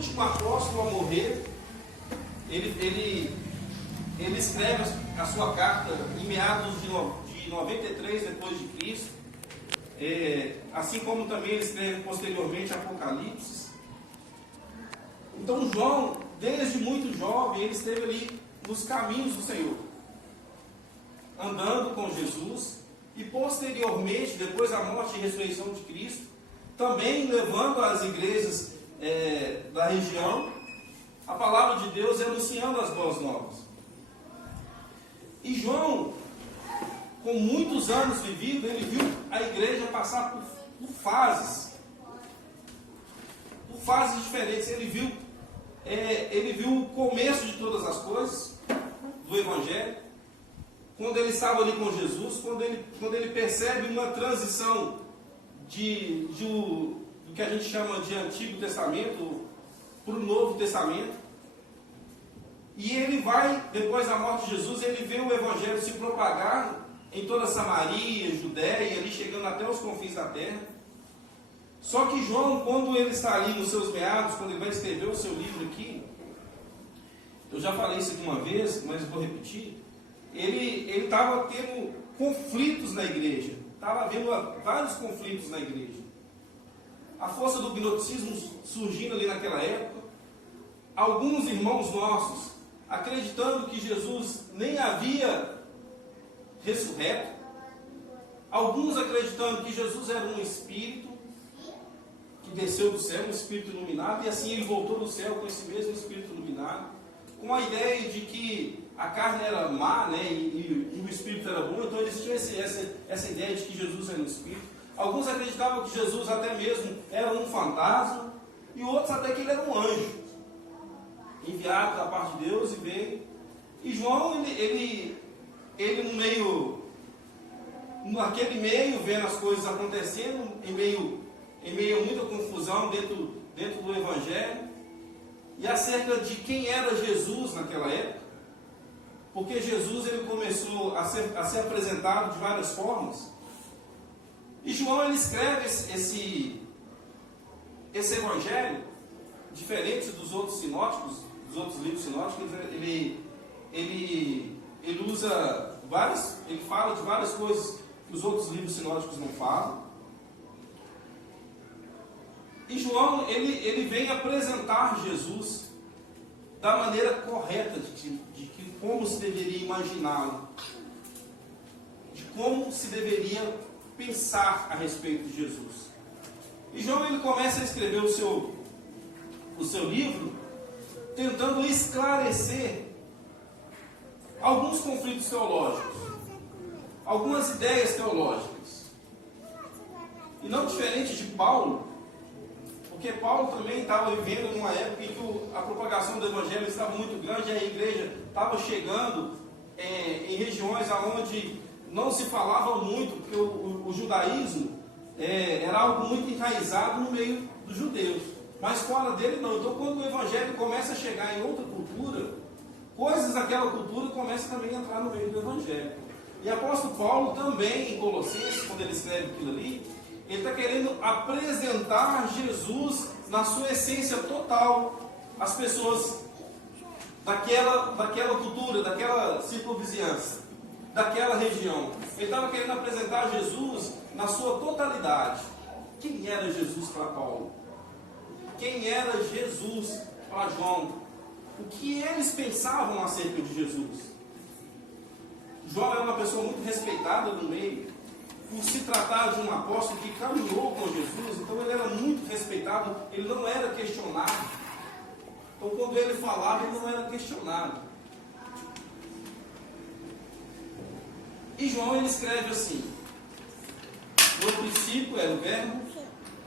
último apóstolo a morrer. Ele escreve a sua carta em meados de 93 depois de Cristo, assim como também ele escreve posteriormente Apocalipse. Então João, desde muito jovem, ele esteve ali nos caminhos do Senhor, andando com Jesus, e posteriormente, depois da morte e ressurreição de Cristo, também levando às igrejas da região a palavra de Deus e anunciando as boas novas. E João, com muitos anos vivido, ele viu a igreja passar por fases diferentes. Ele viu o começo de todas as coisas do Evangelho, quando ele estava ali com Jesus, quando ele percebe uma transição do que a gente chama de Antigo Testamento para o Novo Testamento. E ele vai, depois da morte de Jesus, ele vê o Evangelho se propagar em toda Samaria, Judéia, ali chegando até os confins da terra. Só que João, quando ele está ali nos seus meados, quando ele vai escrever o seu livro aqui, eu já falei isso aqui uma vez, mas vou repetir, ele estava tendo conflitos na igreja, estava havendo vários conflitos na igreja. A força do gnosticismo surgindo ali naquela época, alguns irmãos nossos acreditando que Jesus nem havia ressurreto, alguns acreditando que Jesus era um espírito que desceu do céu, um espírito iluminado, e assim ele voltou do céu com esse mesmo espírito iluminado, com a ideia de que a carne era má, né, e o espírito era bom. Então eles tinham essa ideia de que Jesus era um espírito. Alguns acreditavam que Jesus até mesmo era um fantasma, e outros até que ele era um anjo enviado da parte de Deus, e veio. E João, ele naquele meio, vendo as coisas acontecendo, em meio a muita confusão dentro do Evangelho, e acerca de quem era Jesus naquela época, porque Jesus ele começou a ser apresentado de várias formas. E João ele escreve esse Evangelho, diferente dos outros sinóticos, dos outros livros sinóticos. Ele fala de várias coisas que os outros livros sinóticos não falam. E João ele vem apresentar Jesus da maneira correta de como se deveria imaginá-lo, de como se deveria pensar a respeito de Jesus. E João ele começa a escrever o seu livro tentando esclarecer alguns conflitos teológicos, algumas ideias teológicas. E não diferente de Paulo, porque Paulo também estava vivendo numa época em que a propagação do Evangelho estava muito grande, e a igreja estava chegando em regiões onde não se falava muito, porque o judaísmo era algo muito enraizado no meio dos judeus, mas fora dele não. Então quando o Evangelho começa a chegar em outra cultura, coisas daquela cultura começam também a entrar no meio do Evangelho. E apóstolo Paulo também, em Colossenses, quando ele escreve aquilo ali, ele está querendo apresentar Jesus na sua essência total às pessoas daquela cultura, daquela circunvizinhança, daquela região. Ele estava querendo apresentar Jesus na sua totalidade. Quem era Jesus para Paulo? Quem era Jesus para João? O que eles pensavam acerca de Jesus? João era uma pessoa muito respeitada no meio, por se tratar de um apóstolo que caminhou com Jesus. Então ele era muito respeitado, ele não era questionado. Então quando ele falava, ele não era questionado. E João ele escreve assim: no princípio era o Verbo,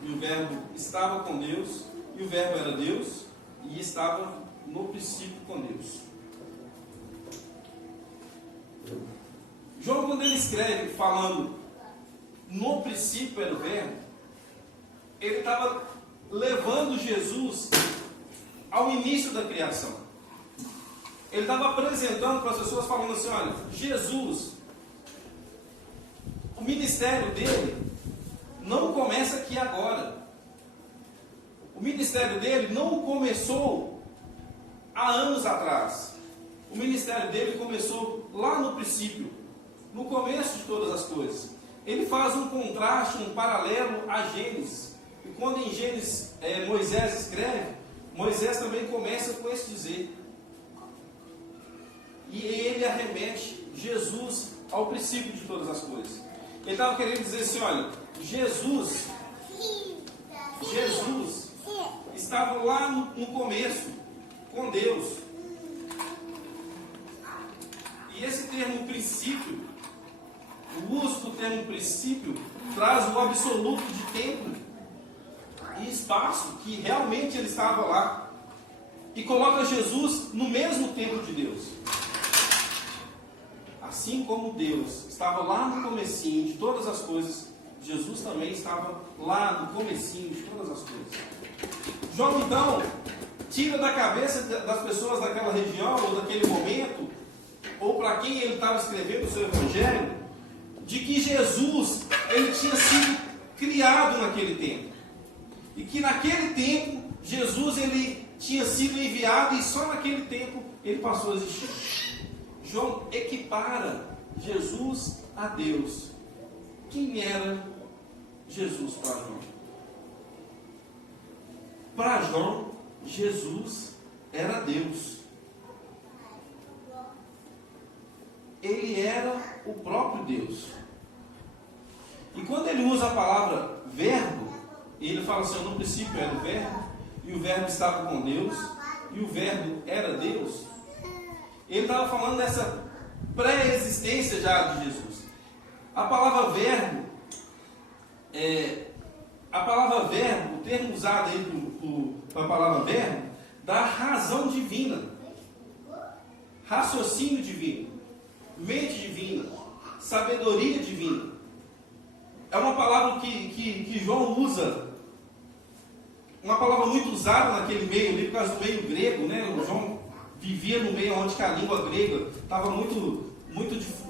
e o Verbo estava com Deus, e o Verbo era Deus, e estava no princípio com Deus. João, quando ele escreve falando no princípio era o Verbo, ele estava levando Jesus ao início da criação. Ele estava apresentando para as pessoas, falando assim: olha, Jesus, o ministério dele não começa aqui agora. O ministério dele não começou há anos atrás. O ministério dele começou lá no princípio, no começo de todas as coisas. Ele faz um contraste, um paralelo a Gênesis. E quando em Gênesis Moisés escreve, Moisés também começa com esse dizer. E ele arremete Jesus ao princípio de todas as coisas. Ele estava querendo dizer assim, olha, Jesus estava lá no começo, com Deus. E esse termo princípio, o uso do termo princípio, traz o absoluto de tempo e espaço, que realmente ele estava lá. E coloca Jesus no mesmo tempo de Deus. Assim como Deus estava lá no comecinho de todas as coisas, Jesus também estava lá no comecinho de todas as coisas. João então tira da cabeça das pessoas daquela região ou daquele momento, ou para quem ele estava escrevendo o seu evangelho, de que Jesus ele tinha sido criado naquele tempo. E que naquele tempo Jesus ele tinha sido enviado e só naquele tempo ele passou a existir. João equipara Jesus a Deus. Quem era Jesus para João? Para João, Jesus era Deus. Ele era o próprio Deus. E quando ele usa a palavra verbo, ele fala assim, no princípio era o verbo, e o verbo estava com Deus, e o verbo era Deus. Ele estava falando dessa pré-existência já de Jesus. A palavra verbo, o termo usado aí para a palavra verbo, dá razão divina, raciocínio divino, mente divina, sabedoria divina. É uma palavra que João usa, uma palavra muito usada naquele meio ali, por causa do meio grego, né? O João vivia no meio onde a língua grega estava muito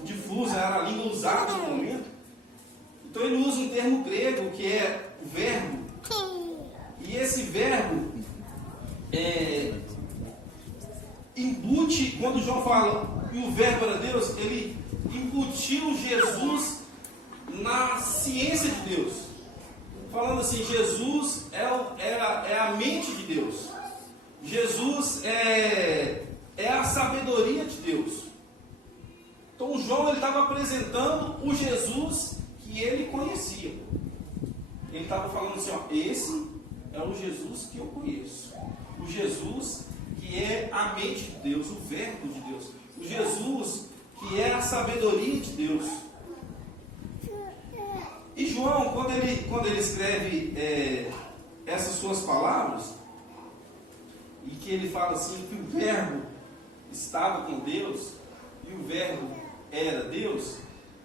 difusa, era a língua usada no momento. Então ele usa um termo grego que é o verbo. E esse verbo embute, quando João fala que o verbo era Deus, ele embutiu Jesus na ciência de Deus. Falando assim, Jesus é a mente de Deus. Jesus é a sabedoria de Deus. Então João ele estava apresentando o Jesus que ele conhecia. Ele estava falando assim, ó, esse é o Jesus que eu conheço. O Jesus que é a mente de Deus, o verbo de Deus. O Jesus que é a sabedoria de Deus. E João, quando ele escreve essas suas palavras, e que ele fala assim, que o verbo estava com Deus, e o verbo era Deus,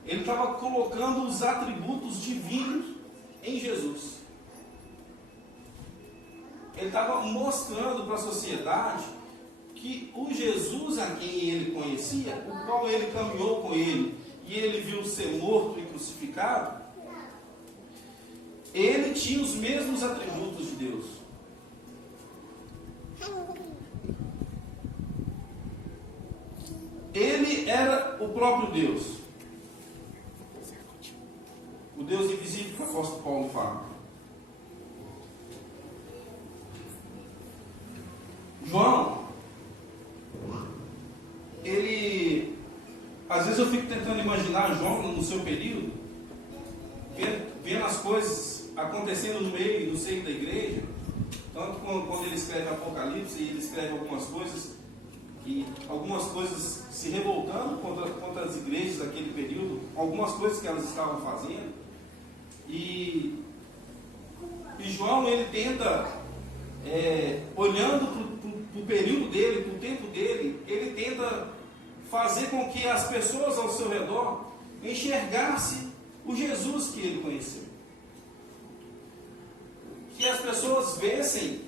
ele estava colocando os atributos divinos em Jesus. Ele estava mostrando para a sociedade que o Jesus a quem ele conhecia, o qual ele caminhou com ele, e ele viu ser morto e crucificado, ele tinha os mesmos atributos de Deus. Ele era o próprio Deus. O Deus invisível que o apóstolo Paulo fala. João, ele, às vezes eu fico tentando imaginar João no seu período, vendo as coisas acontecendo no seio da igreja, tanto quando ele escreve Apocalipse, ele escreve algumas coisas se revoltando contra as igrejas daquele período, algumas coisas que elas estavam fazendo, e João ele tenta, olhando para o período dele, para o tempo dele, ele tenta fazer com que as pessoas ao seu redor enxergassem o Jesus que ele conheceu. Que as pessoas vissem,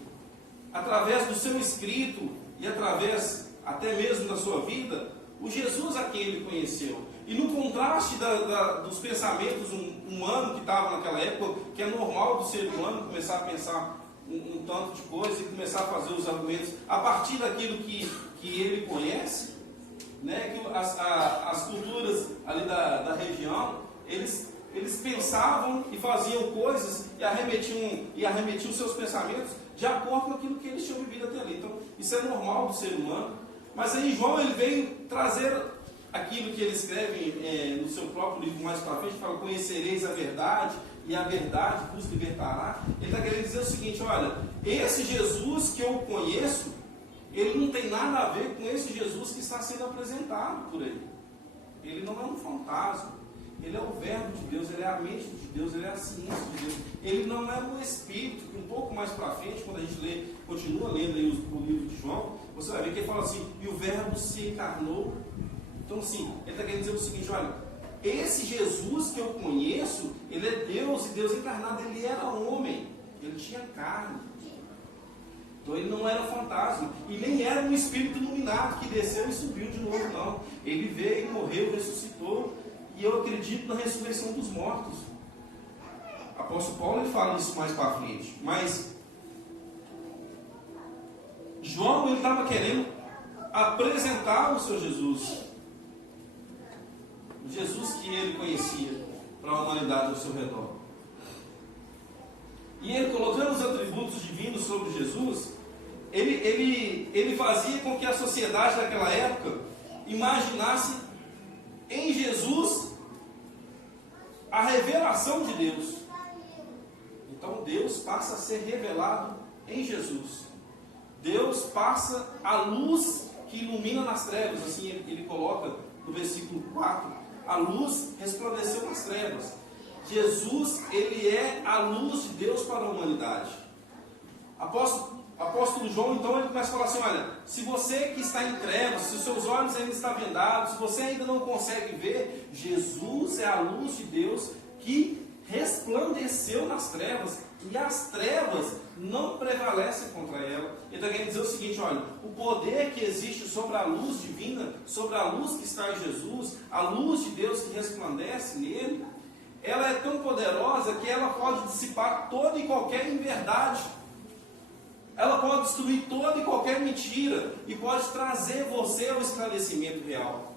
através do seu escrito e através até mesmo da sua vida, o Jesus a quem ele conheceu. E no contraste dos pensamentos humanos que estavam naquela época, que é normal do ser humano começar a pensar um tanto de coisa e começar a fazer os argumentos a partir daquilo que ele conhece, né? Que as culturas ali da região, eles pensavam e faziam coisas e arremetiam seus pensamentos de acordo com aquilo que eles tinham vivido até ali. Então, isso é normal do ser humano. Mas aí João, ele veio trazer aquilo que ele escreve no seu próprio livro mais para frente, fala: conhecereis a verdade e a verdade vos libertará. Ele está querendo dizer o seguinte: olha, esse Jesus que eu conheço, ele não tem nada a ver com esse Jesus que está sendo apresentado por ele. Ele não é um fantasma. Ele é o verbo de Deus, ele é a mente de Deus, ele é a ciência de Deus. Ele não é um espírito. Um pouco mais para frente, quando a gente continua lendo aí o livro de João, você vai ver que ele fala assim: e o verbo se encarnou. Então, sim, ele está querendo dizer o seguinte: olha, esse Jesus que eu conheço, ele é Deus, e Deus encarnado. Ele era homem, ele tinha carne. Então ele não era fantasma, e nem era um espírito iluminado que desceu e subiu de novo, não. Ele veio, morreu, ressuscitou, e eu acredito na ressurreição dos mortos. O apóstolo Paulo, ele fala isso mais para frente, mas João, ele estava querendo apresentar o seu Jesus, o Jesus que ele conhecia, para a humanidade ao seu redor. E ele, colocando os atributos divinos sobre Jesus, ele fazia com que a sociedade daquela época imaginasse em Jesus a revelação de Deus. Então Deus passa a ser revelado em Jesus. Deus passa a luz que ilumina nas trevas. Assim ele coloca no versículo 4: a luz resplandeceu nas trevas. Jesus, ele é a luz de Deus para a humanidade. Apóstolo João, então, ele começa a falar assim: olha, se você que está em trevas, se os seus olhos ainda estão vendados, se você ainda não consegue ver, Jesus é a luz de Deus que resplandeceu nas trevas, e as trevas não prevalecem contra ela. Ele está querendo dizer o seguinte: olha, o poder que existe sobre a luz divina, sobre a luz que está em Jesus, a luz de Deus que resplandece nele, ela é tão poderosa que ela pode dissipar toda e qualquer inverdade. Ela pode destruir toda e qualquer mentira e pode trazer você ao esclarecimento real.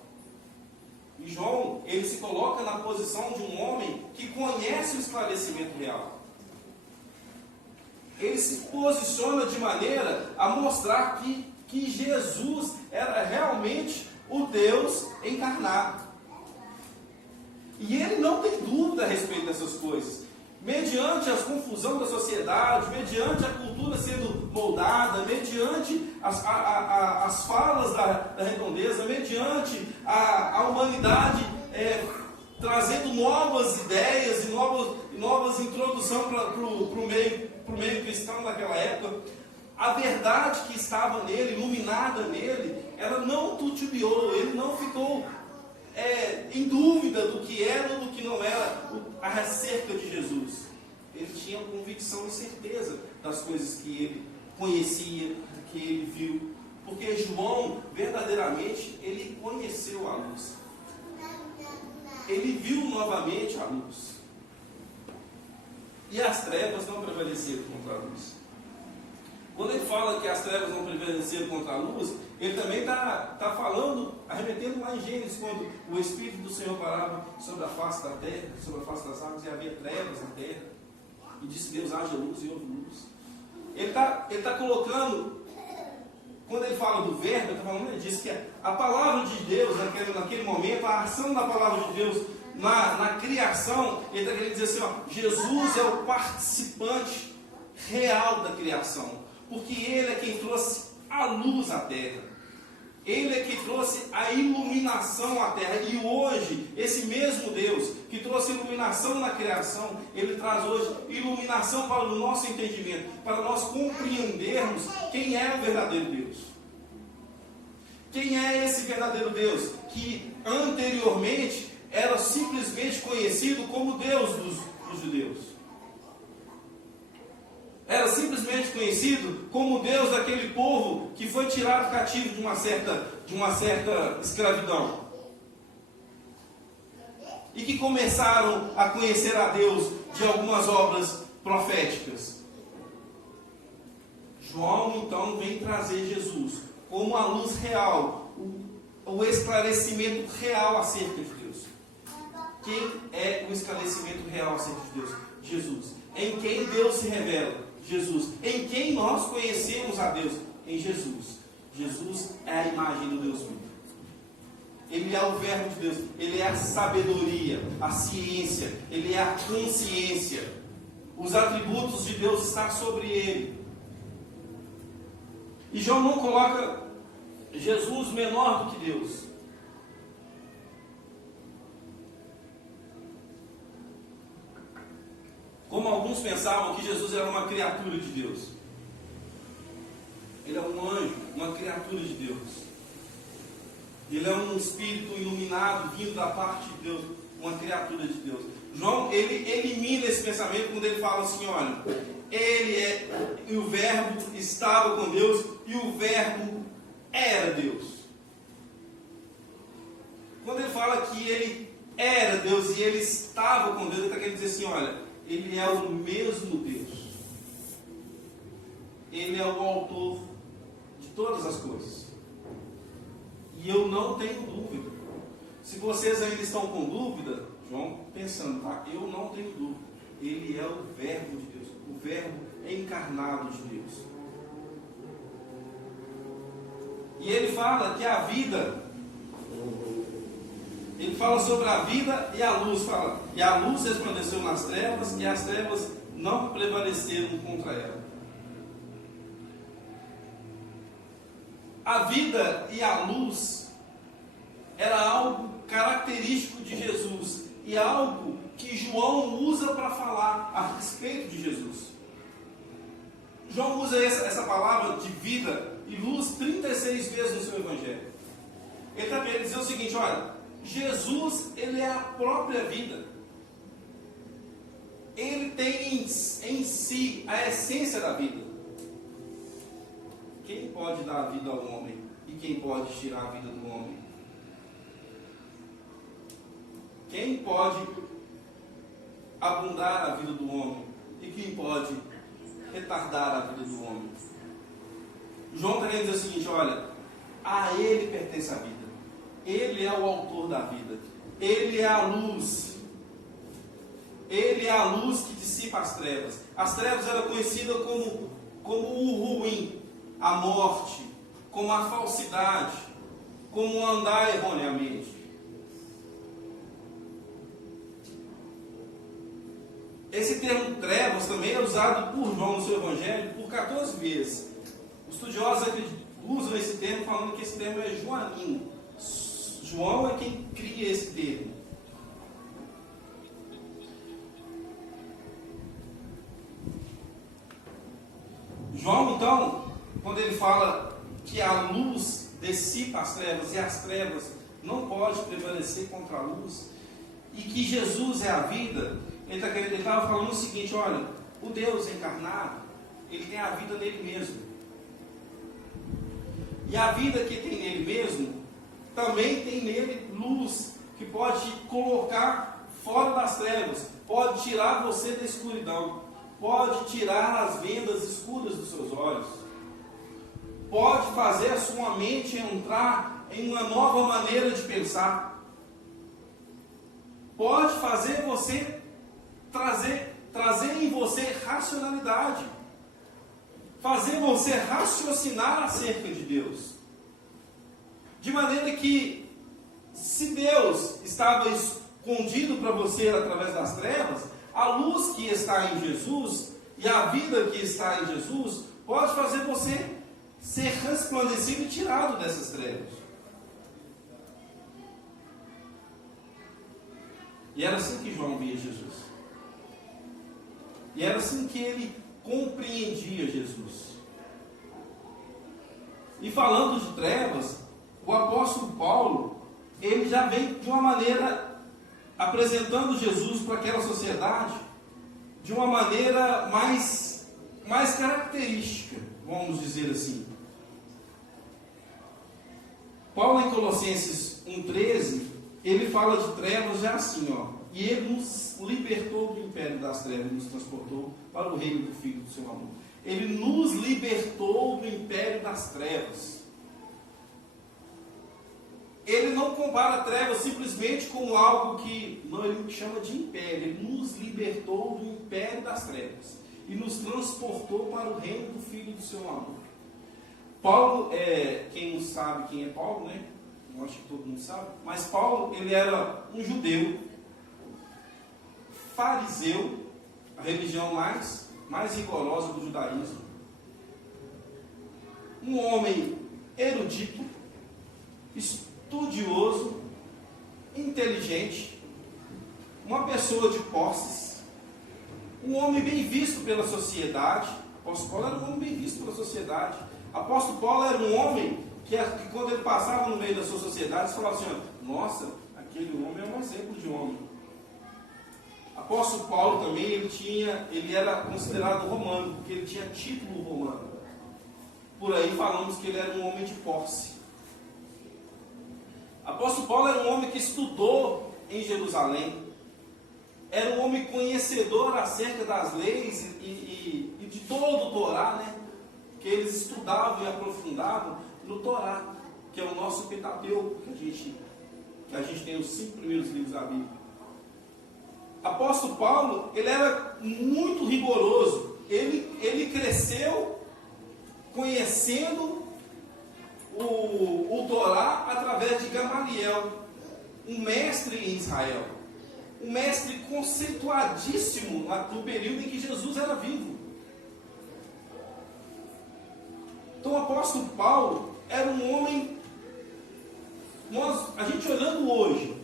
E João, ele se coloca na posição de um homem que conhece o esclarecimento real. Ele se posiciona de maneira a mostrar que Jesus era realmente o Deus encarnado. E ele não tem dúvida a respeito dessas coisas. Mediante a confusão da sociedade, mediante a cultura sendo moldada, mediante as falas da redondeza, mediante a humanidade trazendo novas ideias e novas introduções para o meio cristão daquela época, a verdade que estava nele, iluminada nele, ela não titubeou, ele não ficou em dúvida do que era ou do que não era acerca de Jesus. Ele tinha convicção e certeza das coisas que ele conhecia, que ele viu, porque João, verdadeiramente, ele conheceu a luz. Ele viu novamente a luz. E as trevas não prevaleceram contra a luz. Quando ele fala que as trevas não prevaleceram contra a luz, ele também está falando, arremetendo lá em Gênesis, quando o Espírito do Senhor parava sobre a face da terra, sobre a face das águas, e havia trevas na terra. E disse Deus: haja luz, e houve luz. Ele está colocando, quando ele fala do verbo, ele diz que a palavra de Deus, naquele momento, a ação da palavra de Deus na criação, ele está querendo dizer assim: ó, Jesus é o participante real da criação. Porque Ele é quem trouxe a luz à terra. Ele é quem trouxe a iluminação à terra. E hoje, esse mesmo Deus que trouxe iluminação na criação, Ele traz hoje iluminação para o nosso entendimento, para nós compreendermos quem é o verdadeiro Deus. Quem é esse verdadeiro Deus? Que anteriormente era simplesmente conhecido como Deus dos judeus. Era simplesmente conhecido como Deus daquele povo que foi tirado cativo de uma certa escravidão. E que começaram a conhecer a Deus de algumas obras proféticas. João então vem trazer Jesus como a luz real, o esclarecimento real acerca de Deus. Quem é o esclarecimento real acerca de Deus? Jesus. Em quem Deus se revela? Jesus. Em quem nós conhecemos a Deus? Em Jesus. Jesus é a imagem do Deus vivo. Ele é o verbo de Deus. Ele é a sabedoria, a ciência. Ele é a consciência. Os atributos de Deus estão sobre ele. E João não coloca Jesus menor do que Deus. Como alguns pensavam que Jesus era uma criatura de Deus. Ele é um anjo, uma criatura de Deus. Ele é um espírito iluminado, vindo da parte de Deus, uma criatura de Deus. João, ele elimina esse pensamento quando ele fala assim, olha, e o verbo estava com Deus, e o verbo era Deus. Quando ele fala que ele era Deus e ele estava com Deus, ele está querendo dizer assim, olha, ele é o mesmo Deus. Ele é o autor de todas as coisas. E eu não tenho dúvida. Se vocês ainda estão com dúvida, João, pensando, tá? Eu não tenho dúvida. Ele é o verbo de Deus. O verbo encarnado de Deus. E ele fala que a vida, ele fala sobre a vida e a luz. Fala, e a luz resplandeceu nas trevas, e as trevas não prevaleceram contra ela. A vida e a luz era algo característico de Jesus e algo que João usa para falar a respeito de Jesus. João usa essa palavra de vida e luz 36 vezes no seu evangelho. Ele está querendo dizer o seguinte, olha, Jesus, ele é a própria vida. Ele tem em si a essência da vida. Quem pode dar a vida ao homem? E quem pode tirar a vida do homem? Quem pode abundar a vida do homem? E quem pode retardar a vida do homem? João está querendo dizer o seguinte, olha, a ele pertence a vida. Ele é o autor da vida. Ele é a luz. Ele é a luz que dissipa as trevas. As trevas eram conhecidas como o ruim, a morte, como a falsidade, como andar erroneamente. Esse termo trevas também é usado por João no seu evangelho por 14 vezes. Os estudiosos usam esse termo falando que esse termo é joanino. João é quem cria esse termo. João, então, quando ele fala que a luz dissipa as trevas e as trevas não podem prevalecer contra a luz, e que Jesus é a vida, ele estava falando o seguinte, olha, o Deus encarnado, ele tem a vida nele mesmo. E a vida que tem nele mesmo, também tem nele luz, que pode colocar fora das trevas, pode tirar você da escuridão, pode tirar as vendas escuras dos seus olhos, pode fazer a sua mente entrar em uma nova maneira de pensar, pode fazer você trazer em você racionalidade, fazer você raciocinar acerca de Deus, de maneira que, se Deus estava escondido para você através das trevas, a luz que está em Jesus e a vida que está em Jesus pode fazer você ser resplandecido e tirado dessas trevas. E era assim que João via Jesus. E era assim que ele compreendia Jesus. E falando de trevas, o apóstolo Paulo, ele já vem de uma maneira apresentando Jesus para aquela sociedade de uma maneira mais característica, vamos dizer assim. Paulo, em Colossenses 1,13, ele fala de trevas já assim, ó, e ele nos libertou do império das trevas e nos transportou para o reino do Filho do seu amor. Ele nos libertou do império das trevas. Ele não compara trevas simplesmente com algo que, não, ele chama de império. Ele nos libertou do império das trevas e nos transportou para o reino do Filho do seu amor. Paulo, quem não sabe quem é Paulo, né? Eu acho que todo mundo sabe. Mas Paulo, ele era um judeu, fariseu, a religião mais rigorosa do judaísmo. Um homem erudito, estudioso, inteligente, uma pessoa de posses, um homem bem visto pela sociedade. Apóstolo Paulo era um homem bem visto pela sociedade. Apóstolo Paulo era um homem que quando ele passava no meio da sua sociedade, você falava assim: nossa, aquele homem é um exemplo de homem. Apóstolo Paulo também, ele era considerado romano, porque ele tinha título romano. Por aí falamos que ele era um homem de posse. Apóstolo Paulo era um homem que estudou em Jerusalém, era um homem conhecedor acerca das leis e de todo o Torá, né? Que eles estudavam e aprofundavam no Torá, que é o nosso Pentateuco, que a gente tem os 5 primeiros livros da Bíblia. Apóstolo Paulo, ele era muito rigoroso, ele cresceu conhecendo o Torá através de Gamaliel, um mestre em Israel, um mestre conceituadíssimo no período em que Jesus era vivo. Então o apóstolo Paulo era um homem, a gente olhando hoje,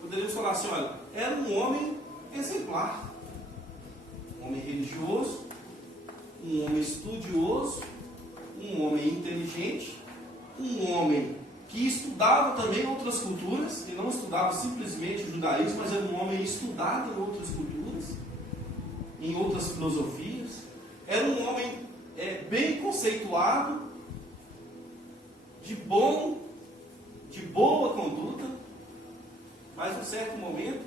poderíamos falar assim, olha, era um homem exemplar, um homem religioso, um homem estudioso, um homem inteligente, um homem que estudava também outras culturas, que não estudava simplesmente o judaísmo, mas era um homem estudado em outras culturas, em outras filosofias. Era um homem bem conceituado, de boa conduta, mas em um certo momento,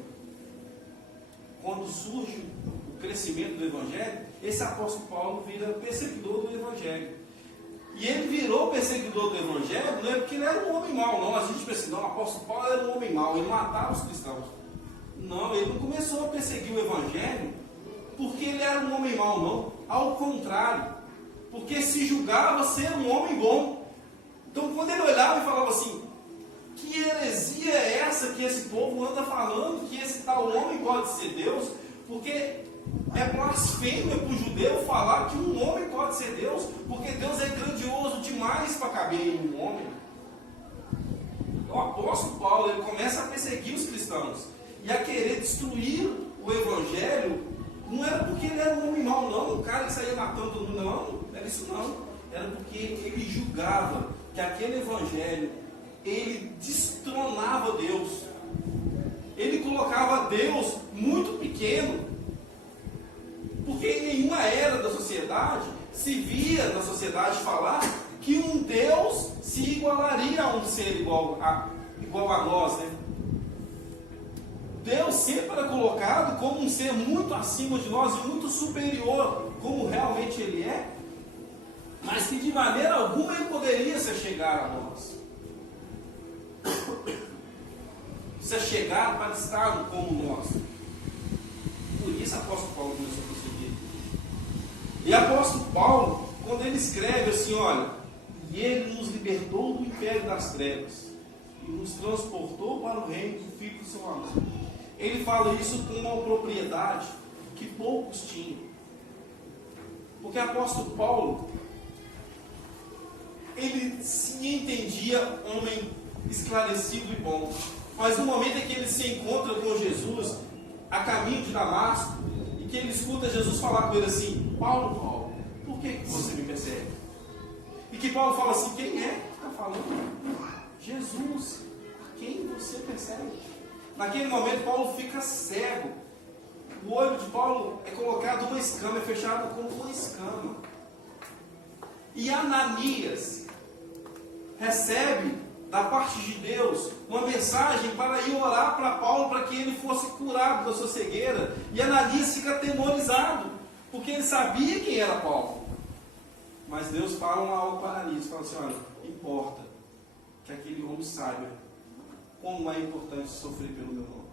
quando surge o crescimento do Evangelho, esse apóstolo Paulo vira perseguidor do Evangelho. E ele virou perseguidor do Evangelho, não é porque ele era um homem mau, não. A gente pensa, não, o apóstolo Paulo era um homem mau, ele matava os cristãos. Não, ele não começou a perseguir o Evangelho porque ele era um homem mau, não. Ao contrário, porque se julgava ser um homem bom. Então, quando ele olhava e falava assim, que heresia é essa que esse povo anda falando, que esse tal homem pode ser Deus? Porque é blasfêmia para o judeu falar que um homem pode ser Deus, porque Deus é grandioso demais para caber em um homem. O apóstolo Paulo, ele começa a perseguir os cristãos e a querer destruir o Evangelho. Não era porque ele era um homem mau, não, o cara que saía matando todo mundo, não era isso não. Era porque ele julgava que aquele Evangelho, ele destronava Deus. Ele colocava Deus muito pequeno. Porque em nenhuma era da sociedade se via na sociedade falar que um Deus se igualaria a um ser igual a nós, né? Deus sempre era colocado como um ser muito acima de nós e muito superior, como realmente Ele é, mas que de maneira alguma Ele poderia se chegar a nós. Se chegar para estar como nós. Por isso o apóstolo Paulo começou a prosseguir. E apóstolo Paulo, quando ele escreve assim, olha, e ele nos libertou do império das trevas e nos transportou para o reino do Filho do seu amor. Ele fala isso com uma propriedade que poucos tinham. Porque o apóstolo Paulo, ele se entendia homem esclarecido e bom. Mas no momento em que ele se encontra com Jesus, a caminho de Damasco, e que ele escuta Jesus falar com ele assim, Paulo, Paulo, por que você me persegue? E que Paulo fala assim, quem é que está falando? Jesus, a quem você persegue? Naquele momento Paulo fica cego. O olho de Paulo é colocado uma escama, é fechado com uma escama. E Ananias recebe da parte de Deus uma mensagem para ir orar para Paulo, para que ele fosse curado da sua cegueira. E Ananias fica atemorizado, porque ele sabia quem era Paulo. Mas Deus fala algo para Ananias, fala assim, olha, importa que aquele homem saiba como é importante sofrer pelo meu nome.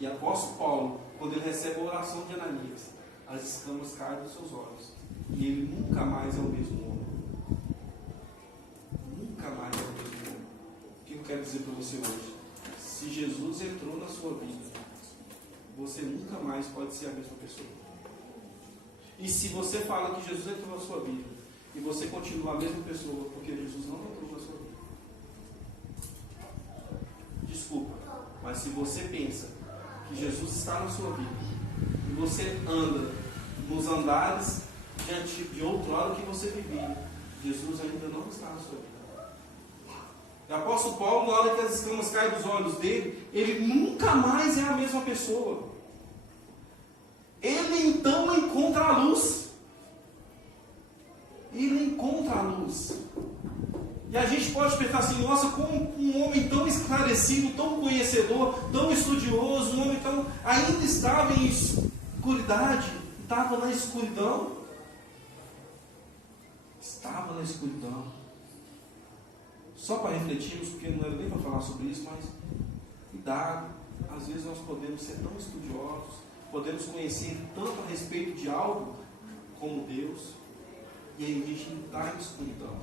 E apóstolo Paulo, quando ele recebe a oração de Ananias, as escamas caem dos seus olhos. E ele nunca mais é o mesmo homem. Nunca mais é o mesmo homem. O que eu quero dizer para você hoje? Se Jesus entrou na sua vida, você nunca mais pode ser a mesma pessoa. E se você fala que Jesus entrou na sua vida, e você continua a mesma pessoa, porque Jesus não entrou na sua vida. Desculpa, mas se você pensa que Jesus está na sua vida, e você anda nos andares de outrora que você vivia, Jesus ainda não está na sua vida. O apóstolo Paulo, na hora que as escamas caem dos olhos dele, ele nunca mais é a mesma pessoa. Ele então encontra a luz. Ele encontra a luz. E a gente pode pensar assim, nossa, como um homem tão esclarecido, tão conhecedor, tão estudioso, um homem tão ainda estava em escuridade, estava na escuridão. Estava na escuridão. Só para refletirmos, porque não era nem para falar sobre isso, mas cuidado. Às vezes nós podemos ser tão estudiosos, podemos conhecer tanto a respeito de algo como Deus, e aí a gente não está em escuridão.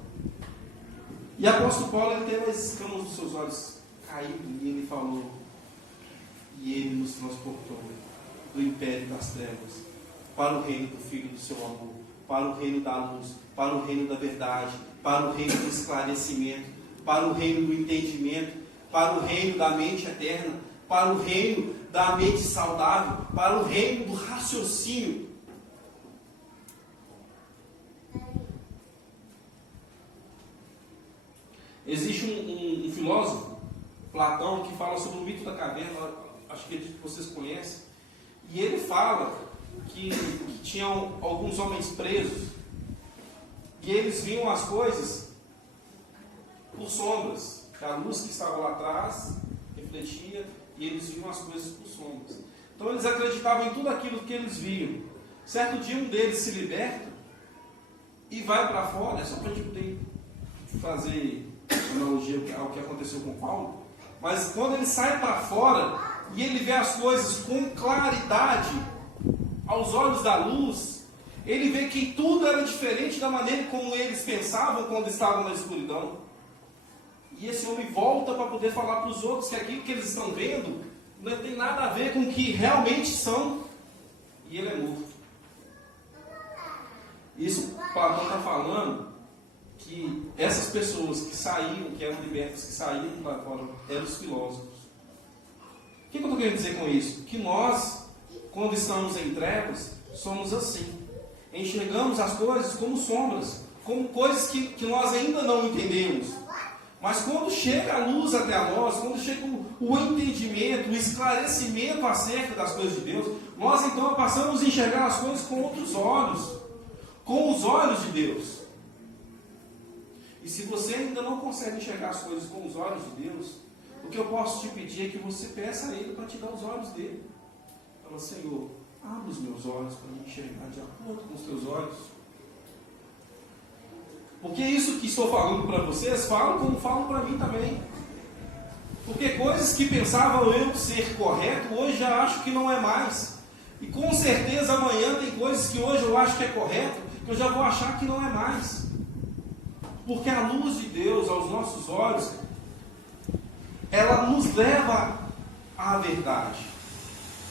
E o apóstolo Paulo, ele teve as escamas dos seus olhos caídos, e ele falou, e ele nos transportou do império das trevas para o reino do Filho do seu amor, para o reino da luz, para o reino da verdade, para o reino do esclarecimento, para o reino do entendimento, para o reino da mente eterna, para o reino da mente saudável, para o reino do raciocínio. Existe um filósofo, Platão, que fala sobre o mito da caverna, acho que vocês conhecem, e ele fala que tinham alguns homens presos, e eles viam as coisas por sombras, a luz que estava lá atrás refletia, e eles viam as coisas por sombras. Então eles acreditavam em tudo aquilo que eles viam. Certo dia um deles se liberta e vai para fora, é só para a gente poder fazer analogia ao que aconteceu com Paulo, mas quando ele sai para fora e ele vê as coisas com claridade, aos olhos da luz, ele vê que tudo era diferente da maneira como eles pensavam quando estavam na escuridão. E esse homem volta para poder falar para os outros que aquilo que eles estão vendo não tem nada a ver com o que realmente são, e ele é morto. Isso Platão está falando que essas pessoas que saíram, que eram libertas, que saíram para fora, eram os filósofos. O que eu estou querendo dizer com isso? Que nós, quando estamos em trevas, somos assim. Enxergamos as coisas como sombras, como coisas que nós ainda não entendemos. Mas quando chega a luz até a nós, quando chega o entendimento, o esclarecimento acerca das coisas de Deus, nós então passamos a enxergar as coisas com outros olhos, com os olhos de Deus. E se você ainda não consegue enxergar as coisas com os olhos de Deus, o que eu posso te pedir é que você peça a Ele para te dar os olhos dele. Fala, Senhor, abre os meus olhos para me enxergar de acordo com os teus olhos. Porque isso que estou falando para vocês, falo como falo para mim também. Porque coisas que pensavam eu ser correto, hoje já acho que não é mais. E com certeza amanhã tem coisas que hoje eu acho que é correto, que eu já vou achar que não é mais. Porque a luz de Deus aos nossos olhos, ela nos leva à verdade.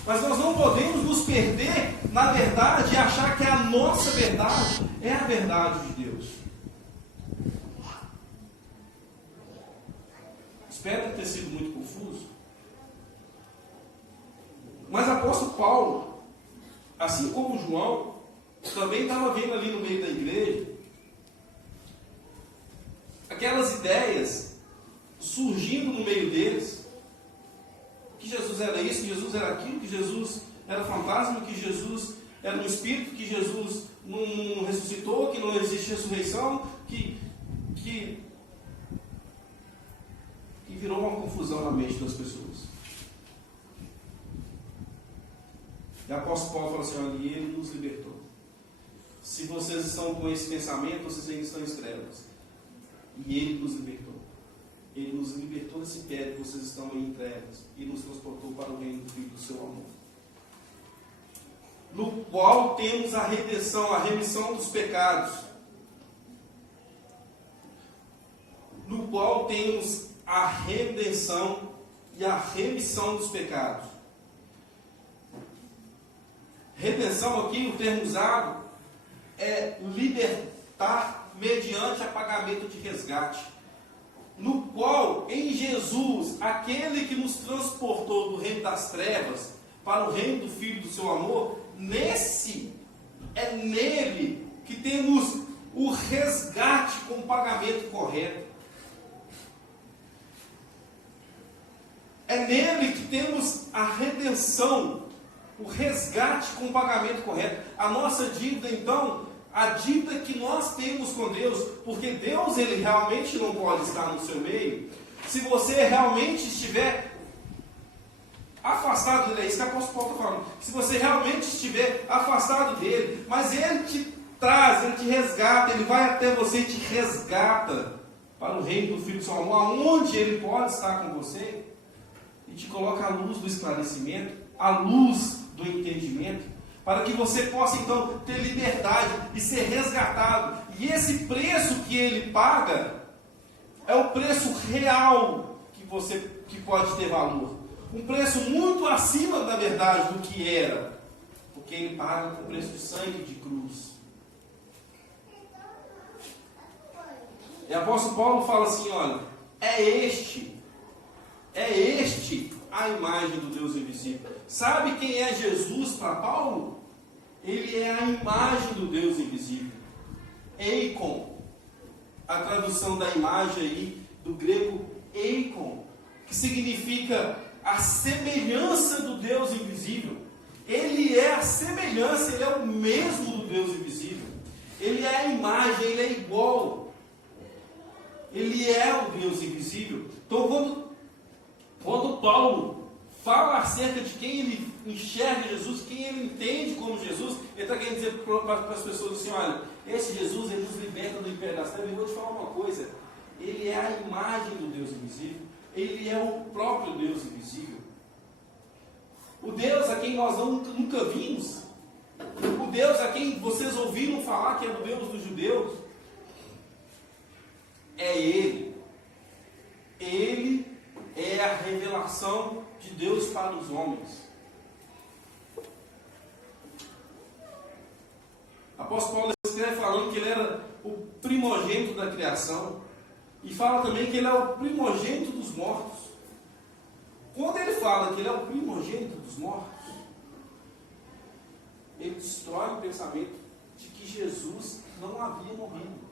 Mas nós não podemos nos perder na verdade e achar que a nossa verdade é a verdade de Deus. Espero ter sido muito confuso. Mas o apóstolo Paulo, assim como João, também estava vendo ali no meio da igreja aquelas ideias surgindo no meio deles, que Jesus era isso, que Jesus era aquilo, que Jesus era fantasma, que Jesus era um espírito, que Jesus não ressuscitou, que não existe ressurreição, que virou uma confusão na mente das pessoas. E o apóstolo Paulo fala assim, olha, e ele nos libertou. Se vocês estão com esse pensamento, vocês ainda estão em trevas. E ele nos libertou. Ele nos libertou desse pé que vocês estão aí em trevas. E nos transportou para o reino do Filho do seu amor. No qual temos a redenção, a remissão dos pecados. No qual temos a redenção e a remissão dos pecados. Redenção aqui, o termo usado, é libertar mediante a pagamento de resgate. No qual, em Jesus, aquele que nos transportou do reino das trevas para o reino do Filho do seu amor, é nele que temos o resgate com o pagamento correto. É nele que temos a redenção, o resgate com o pagamento correto. A nossa dívida, então, a dívida que nós temos com Deus, porque Deus, ele realmente não pode estar no seu meio. Se você realmente estiver afastado dele, é isso que a apóstolo Paulo está falando. Se você realmente estiver afastado dele, mas ele te traz, ele te resgata, ele vai até você e te resgata para o reino do Filho do seu amor, aonde ele pode estar com você e te coloca a luz do esclarecimento, a luz do entendimento, para que você possa então ter liberdade e ser resgatado. E esse preço que ele paga é o preço real que pode ter valor. Um preço muito acima, na verdade, do que era, porque ele paga com preço de sangue de cruz. E o apóstolo Paulo fala assim, olha, é este a imagem do Deus invisível. Sabe quem é Jesus para Paulo? Ele é a imagem do Deus invisível. Eikon. A tradução da imagem aí, do grego eikon, que significa a semelhança do Deus invisível. Ele é a semelhança, ele é o mesmo do Deus invisível. Ele é a imagem, ele é igual. Ele é o Deus invisível. Então, quando Paulo fala acerca de quem ele enxerga Jesus, quem ele entende como Jesus, ele está querendo dizer para as pessoas assim, olha, esse Jesus, ele nos liberta do império das trevas. Eu vou te falar uma coisa, ele é a imagem do Deus invisível, ele é o próprio Deus invisível. O Deus a quem nós nunca vimos, o Deus a quem vocês ouviram falar que é o Deus dos judeus, é Ele. Ele é a revelação de Deus para os homens. O apóstolo Paulo escreve falando que ele era o primogênito da criação. E fala também que ele é o primogênito dos mortos. Quando ele fala que ele é o primogênito dos mortos, ele destrói o pensamento de que Jesus não havia morrido.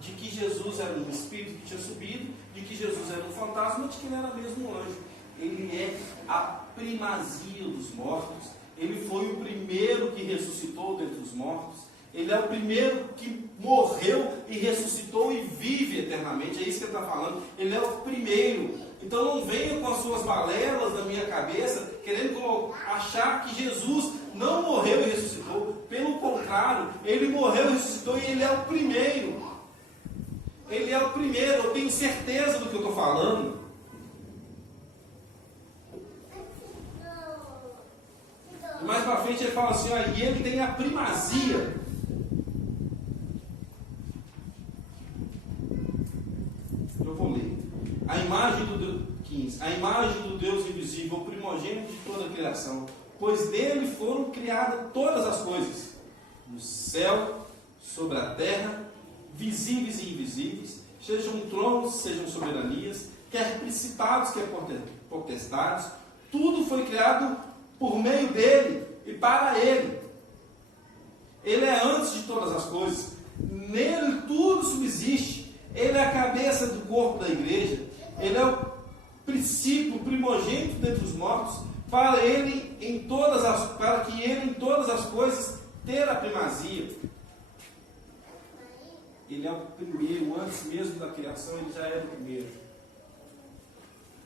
De que Jesus era um espírito que tinha subido, de que Jesus era um fantasma, de que ele era mesmo um anjo. Ele é a primazia dos mortos. Ele foi o primeiro que ressuscitou dentre os mortos. Ele é o primeiro que morreu e ressuscitou e vive eternamente. É isso que ele está falando. Ele é o primeiro. Então não venha com as suas balelas na minha cabeça, querendo achar que Jesus não morreu e ressuscitou. Pelo contrário, ele morreu e ressuscitou e ele é o primeiro. Ele é o primeiro, eu tenho certeza do que eu estou falando. E mais para frente ele fala assim, ó, e ele tem a primazia. Eu vou ler. A imagem do Deus, 15. A imagem do Deus invisível, o primogênito de toda a criação, pois dele foram criadas todas as coisas, no céu, sobre a terra, visíveis e invisíveis, sejam tronos, sejam soberanias, quer principados, quer potestades, tudo foi criado por meio dele e para ele. Ele é antes de todas as coisas, nele tudo subsiste, ele é a cabeça do corpo da igreja, ele é o princípio, o primogênito dentre os mortos, para que ele em todas as coisas ter a primazia. Ele é o primeiro, antes mesmo da criação, ele já era o primeiro.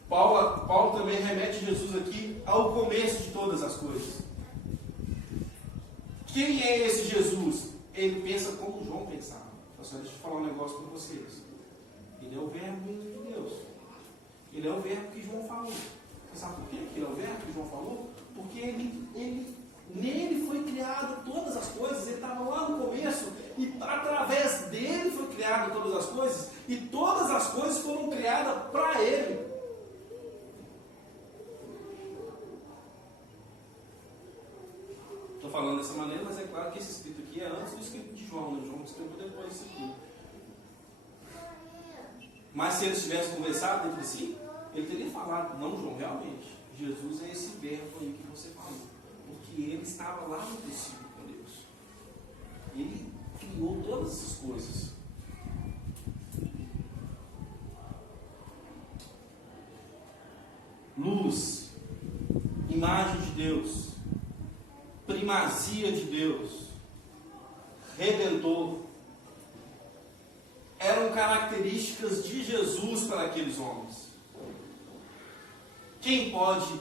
Paulo também remete Jesus aqui ao começo de todas as coisas. Quem é esse Jesus? Ele pensa como João pensava. Só deixa eu falar um negócio para vocês. Ele é o verbo vindo de Deus. Ele é o verbo que João falou. Você sabe por quê que ele é o verbo que João falou? Porque nele foi criado todas as coisas. Ele estava lá no começo e através dele foi criado todas as coisas. E todas as coisas foram criadas para ele. Estou falando dessa maneira, mas é claro que esse escrito aqui é antes do escrito de João, né? João escreveu depois disso aqui. Mas se eles tivessem conversado entre si, ele teria falado, não, João, realmente, Jesus é esse verbo aí que você falou. Porque ele estava lá no princípio com Deus. Ele criou todas essas coisas. Luz, imagem de Deus, primazia de Deus, Redentor, eram características de Jesus para aqueles homens. Quem pode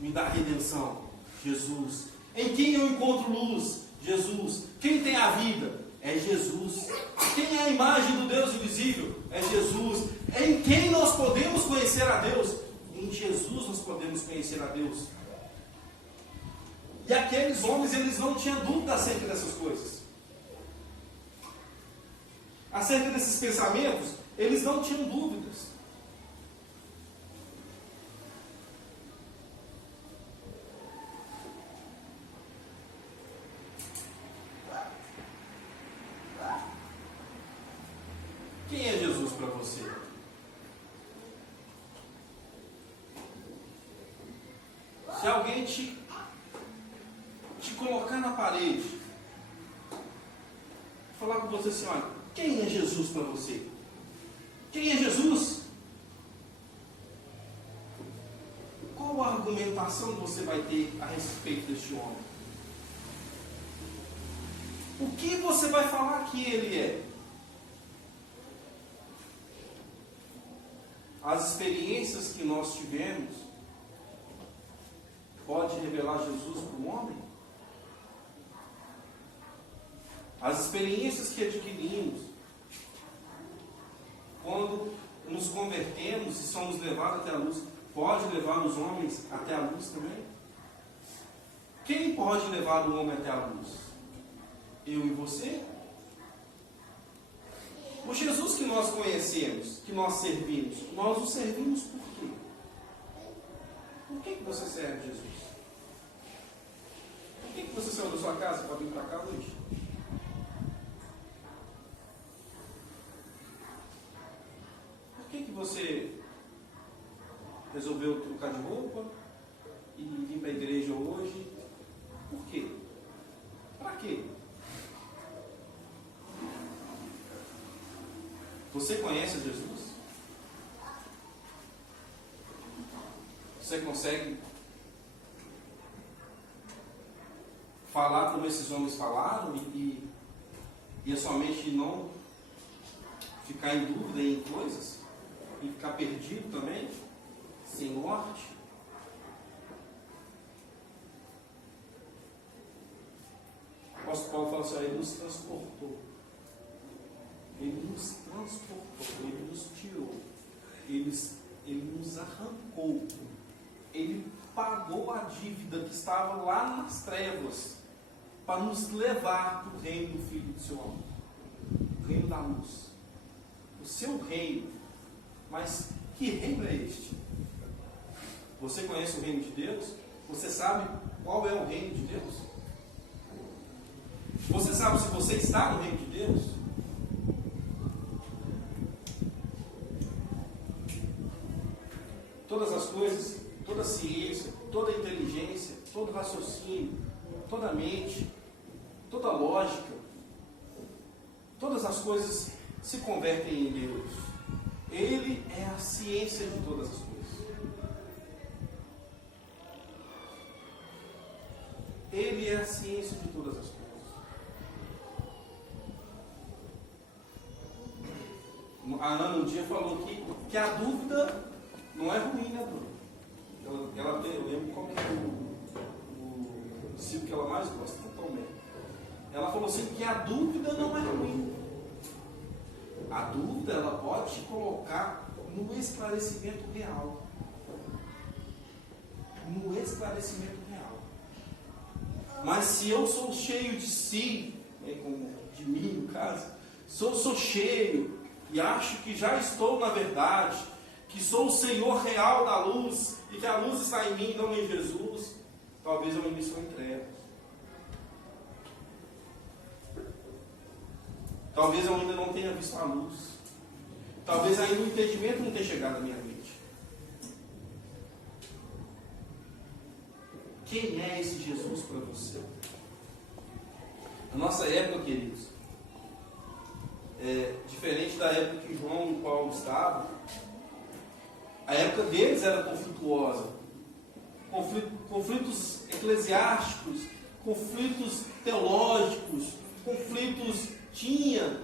me dar redenção? Jesus. Em quem eu encontro luz? Jesus. Quem tem a vida? É Jesus. Quem é a imagem do Deus invisível? É Jesus. Em quem nós podemos conhecer a Deus? Em Jesus nós podemos conhecer a Deus. E aqueles homens, eles não tinham dúvida acerca dessas coisas. Acerca desses pensamentos, eles não tinham dúvidas. Quem é Jesus para você? Se alguém te colocar na parede, falar com você assim, olha, quem é Jesus para você? Quem é Jesus? Qual a argumentação você vai ter a respeito deste homem? O que você vai falar que ele é? As experiências que nós tivemos pode revelar Jesus para o homem? As experiências que adquirimos quando nos convertemos e somos levados até a luz, pode levar os homens até a luz também? Quem pode levar o homem até a luz? Eu e você? O Jesus que nós conhecemos, que nós servimos, nós o servimos por quê? Por que você serve Jesus? Por que você saiu da sua casa para vir para cá hoje? Por que você resolveu trocar de roupa e vir para a igreja hoje? Por quê? Para quê? Você conhece Jesus? Você consegue falar como esses homens falaram e a sua mente não ficar em dúvida em coisas? E ficar perdido também? Sem norte? O apóstolo Paulo fala assim, ele nos transportou. Ele nos transportou, ele nos tirou, ele nos arrancou, ele pagou a dívida que estava lá nas trevas para nos levar para o reino do Filho do seu amor, o reino da luz, o seu reino. Mas que reino é este? Você conhece o reino de Deus? Você sabe qual é o reino de Deus? Você sabe se você está no reino de Deus? Todas as coisas, toda a ciência, toda a inteligência, todo o raciocínio, toda a mente, toda a lógica, todas as coisas se convertem em Deus. Ele é a ciência de todas as coisas. Ele é a ciência de todas as coisas. A Ana um dia falou que a dúvida Não é ruim, né, Bruno? Eu lembro qual é o versículo que ela mais gosta, totalmente. Ela falou assim que a dúvida não é ruim. A dúvida, ela pode te colocar no esclarecimento real. No esclarecimento real. Mas se eu sou cheio de si, como de mim no caso, se eu sou cheio e acho que já estou na verdade, que sou o Senhor real da luz, e que a luz está em mim, não em Jesus, talvez eu ainda estou em trevas. Talvez eu ainda não tenha visto a luz. Talvez ainda o entendimento não tenha chegado à minha mente. Quem é esse Jesus para você? Na nossa época, queridos, diferente da época que João e Paulo estavam, a época deles era conflituosa. Conflitos eclesiásticos, conflitos teológicos, conflitos tinha.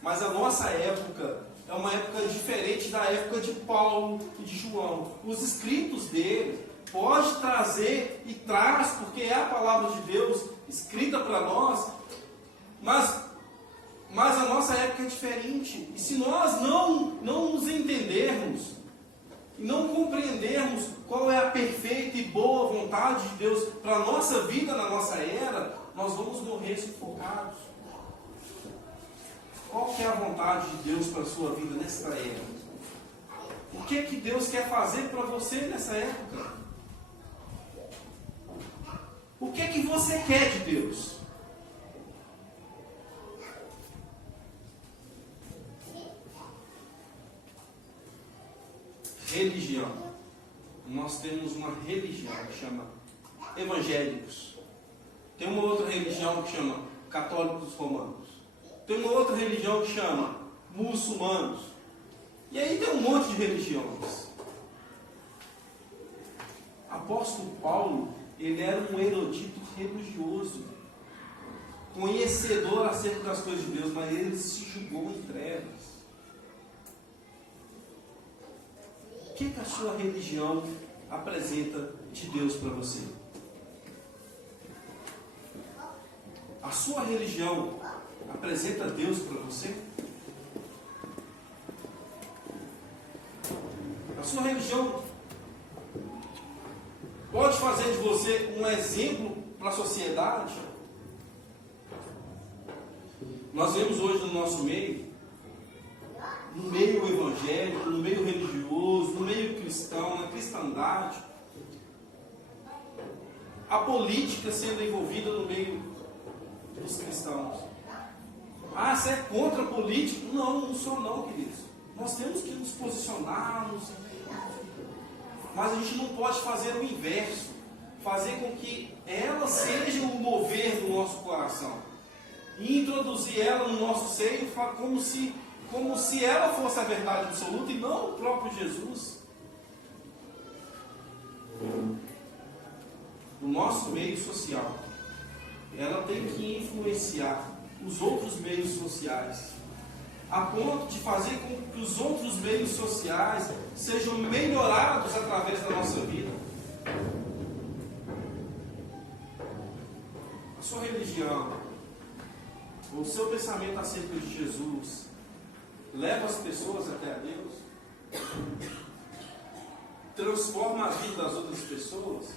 Mas a nossa época é uma época diferente da época de Paulo e de João. Os escritos deles pode trazer e traz, porque é a palavra de Deus escrita para nós, mas a nossa época é diferente. E se nós não nos entendermos, e não compreendermos qual é a perfeita e boa vontade de Deus para a nossa vida na nossa era, nós vamos morrer sufocados. Qual que é a vontade de Deus para a sua vida nessa era? O que é que Deus quer fazer para você nessa época? O que é que você quer de Deus? Religião. Nós temos uma religião que chama evangélicos. Tem uma outra religião que chama católicos romanos. Tem uma outra religião que chama muçulmanos. E aí tem um monte de religiões. Apóstolo Paulo, ele era um erudito religioso, conhecedor acerca das coisas de Deus, mas ele se julgou em trevas. O que a sua religião apresenta de Deus para você? A sua religião apresenta Deus para você? A sua religião pode fazer de você um exemplo para a sociedade? Nós vemos hoje no nosso meio, no meio evangélico, no meio religioso, no meio cristão, na cristandade, a política sendo envolvida no meio dos cristãos. Ah, você é contra a política? Não sou não, queridos. Nós temos que nos posicionarmos, mas a gente não pode fazer o inverso, fazer com que ela seja o mover do nosso coração, e introduzir ela no nosso seio como se ela fosse a verdade absoluta e não o próprio Jesus. No nosso meio social, ela tem que influenciar os outros meios sociais, a ponto de fazer com que os outros meios sociais sejam melhorados através da nossa vida. A sua religião, o seu pensamento acerca de Jesus, leva as pessoas até a Deus? Transforma a vida das outras pessoas?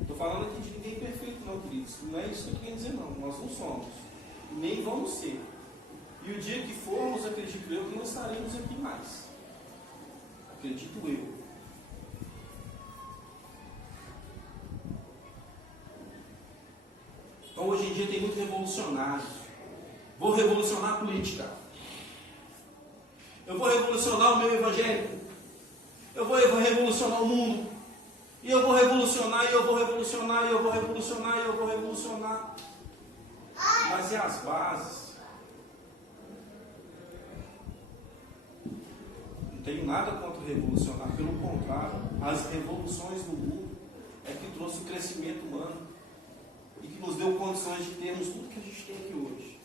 Estou falando aqui de ninguém perfeito, não, queridos. Não é isso que eu quero dizer, não. Nós não somos. Nem vamos ser. E o dia que formos, acredito eu, que não estaremos aqui mais. Acredito eu. Então, hoje em dia tem muito revolucionário. Vou revolucionar a política. Eu vou revolucionar o meu evangelho. Eu vou revolucionar o mundo. E eu vou revolucionar, e eu vou revolucionar, e eu vou revolucionar, e eu vou revolucionar. Mas e as bases? Não tenho nada contra revolucionar, pelo contrário, as revoluções do mundo é que trouxe o crescimento humano e que nos deu condições de termos tudo que a gente tem aqui hoje: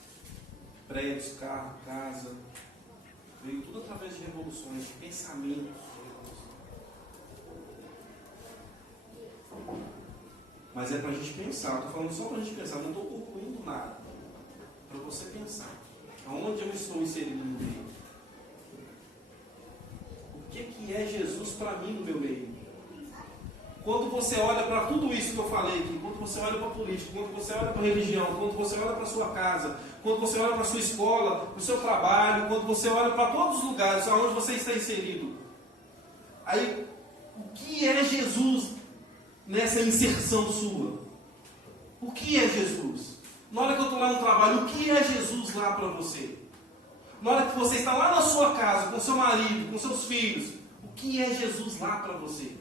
prédios, carro, casa. Veio tudo através de revoluções, de pensamentos. Mas é para a gente pensar. Estou falando só para a gente pensar, não estou concluindo nada. Para você pensar. Aonde eu estou inserido no meio? O que é Jesus para mim no meu meio? Quando você olha para tudo isso que eu falei aqui, quando você olha para a política, quando você olha para a religião, quando você olha para a sua casa, quando você olha para a sua escola, para o seu trabalho, quando você olha para todos os lugares onde você está inserido, aí, o que é Jesus nessa inserção sua? O que é Jesus? Na hora que eu estou lá no trabalho, o que é Jesus lá para você? Na hora que você está lá na sua casa, com seu marido, com seus filhos, o que é Jesus lá para você?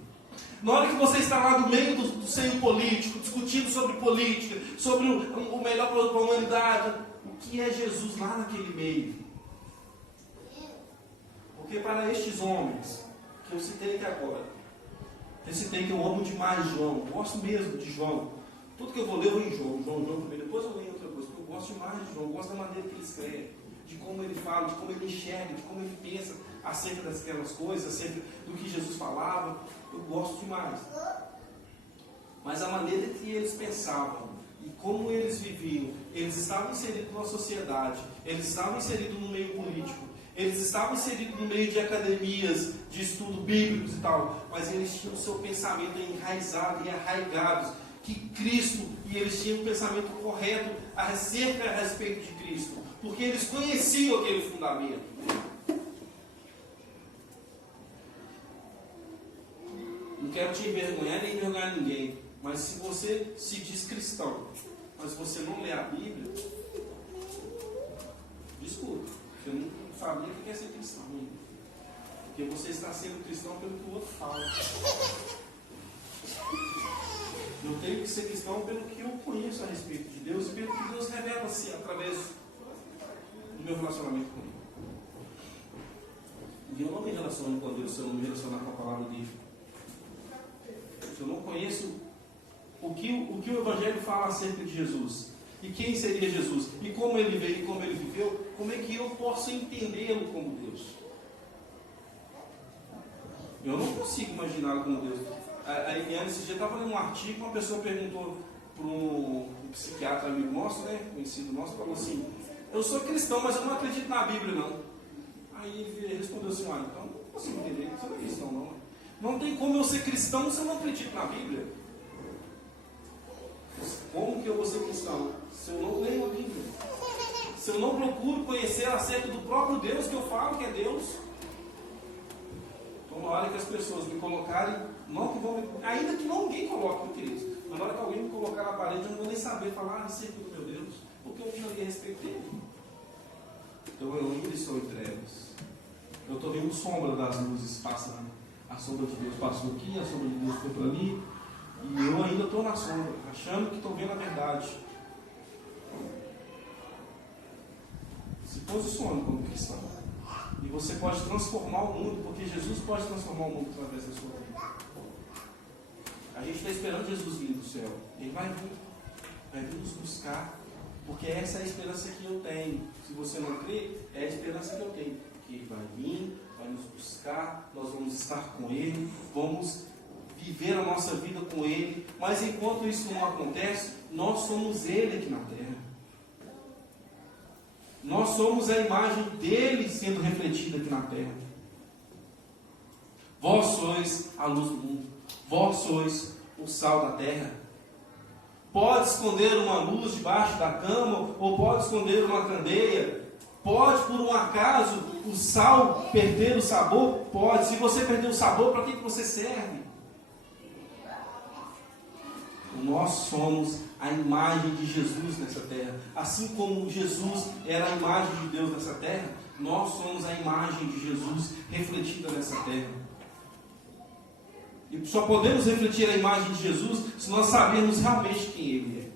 Na hora que você está lá no meio do seio político, discutindo sobre política, sobre o melhor para a humanidade, o que é Jesus lá naquele meio? Porque para estes homens, que eu citei aqui agora, eu citei que eu amo demais João, gosto mesmo de João. Tudo que eu vou ler, eu vou em João primeiro, depois eu leio outra coisa, porque eu gosto demais de João, eu gosto da maneira que ele escreve, de como ele fala, de como ele enxerga, de como ele pensa acerca daquelas coisas, acerca do que Jesus falava. Eu gosto demais. Mas a maneira que eles pensavam e como eles viviam, eles estavam inseridos na sociedade, eles estavam inseridos no meio político, eles estavam inseridos no meio de academias, de estudo bíblicos e tal, mas eles tinham o seu pensamento enraizado e arraigados que Cristo, e eles tinham um pensamento correto a respeito de Cristo, porque eles conheciam aquele fundamento. Não quero te envergonhar nem envergonhar ninguém, mas se você se diz cristão, mas você não lê a Bíblia, desculpa, você não sabe nem o que é ser cristão ainda. Porque você está sendo cristão pelo que o outro fala. Eu tenho que ser cristão pelo que eu conheço a respeito de Deus e pelo que Deus revela-se através do meu relacionamento com Ele. E eu não me relaciono com Deus se eu não me relacionar com a palavra dele. Se eu não conheço o que o Evangelho fala acerca de Jesus, e quem seria Jesus, e como ele veio e como ele viveu, como é que eu posso entendê-lo como Deus? Eu não consigo imaginá-lo como Deus. A Eliane, esse dia, estava lendo um artigo, uma pessoa perguntou para um psiquiatra amigo nosso, conhecido nosso, falou assim: eu sou cristão, mas eu não acredito na Bíblia, não. Aí ele respondeu assim: então não consigo entender, você não é cristão, não. Não tem como eu ser cristão se eu não acredito na Bíblia. Como que eu vou ser cristão se eu não leio a Bíblia? Se eu não procuro conhecer acerca do próprio Deus que eu falo que é Deus? Então, na hora que as pessoas me colocarem, ainda que ninguém coloque, meu querido, mas na hora que alguém me colocar na parede, eu não vou nem saber falar acerca do meu Deus, porque eu não respeito ele. Então eu ainda estou em trevas. Eu estou vendo sombra das luzes passando. A sombra de Deus passou aqui, a sombra de Deus foi para ali, e eu ainda estou na sombra, achando que estou vendo a verdade. Se posicione como cristão. E você pode transformar o mundo, porque Jesus pode transformar o mundo através da sua vida. A gente está esperando Jesus vir do céu. Ele vai vir nos buscar, porque essa é a esperança que eu tenho. Se você não crê, é a esperança que eu tenho. Que Ele vai vir, vai nos buscar, nós vamos estar com Ele, vamos viver a nossa vida com Ele, mas enquanto isso não acontece, nós somos Ele aqui na terra. Nós somos a imagem dele sendo refletida aqui na terra. Vós sois a luz do mundo, vós sois o sal da terra. Pode esconder uma luz debaixo da cama, ou pode esconder uma candeia. Pode, por um acaso, o sal perder o sabor? Pode. Se você perder o sabor, para que você serve? Nós somos a imagem de Jesus nessa terra. Assim como Jesus era a imagem de Deus nessa terra, nós somos a imagem de Jesus refletida nessa terra. E só podemos refletir a imagem de Jesus se nós sabemos realmente quem Ele é.